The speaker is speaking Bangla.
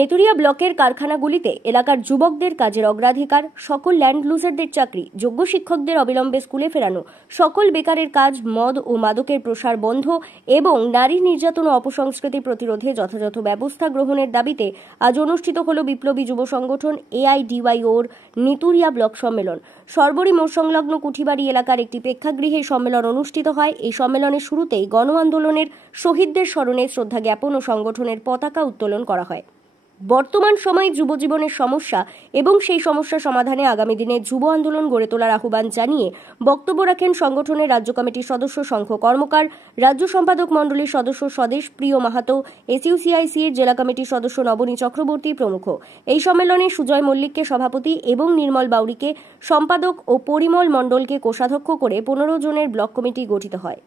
নেতুরিয়া ব্লকের কারখানাগুলিতে এলাকার যুবকদের কাজের অগ্রাধিকার, সকল ল্যান্ড লুজারদের চাকরি, যোগ্য শিক্ষকদের অবিলম্বে স্কুলে ফেরানো, সকল বেকারের কাজ, মদ ও মাদকের প্রসার বন্ধ এবং নারী নির্যাতন ও অপসংস্কৃতি প্রতিরোধে যথাযথ ব্যবস্থা গ্রহণের দাবিতে আজ অনুষ্ঠিত হল বিপ্লবী যুব সংগঠন AIDYOর নেতুরিয়া ব্লক সম্মেলন। সরবরি মোড় সংলগ্ন কুঠিবাড়ি এলাকার একটি প্রেক্ষাগৃহে সম্মেলন অনুষ্ঠিত হয়। এই সম্মেলনের শুরুতেই গণ আন্দোলনের শহীদদের স্মরণে শ্রদ্ধা জ্ঞাপন ও সংগঠনের পতাকা উত্তোলন করা হয়। বর্তমান সময়ে যুব জীবনের সমস্যা এবং সেই সমস্যা সমাধানে আগামী দিনে যুব আন্দোলন গড়ে তোলার আহ্বান জানিয়ে বক্তব্য রাখেন সংগঠনের রাজ্য কমিটির সদস্য শঙ্খ কর্মকার, রাজ্য সম্পাদক মণ্ডলীর সদস্য স্বদেশ প্রিয় মাহাতো, SUCIC এর জেলা কমিটির সদস্য নবনী চক্রবর্তী প্রমুখ। এই সম্মেলনে সুজয় মল্লিককে সভাপতি এবং নির্মল বাউরিকে সম্পাদক ও পরিমল মণ্ডলকে কোষাধ্যক্ষ করে 15 জনের ব্লক কমিটি গঠিত হয়।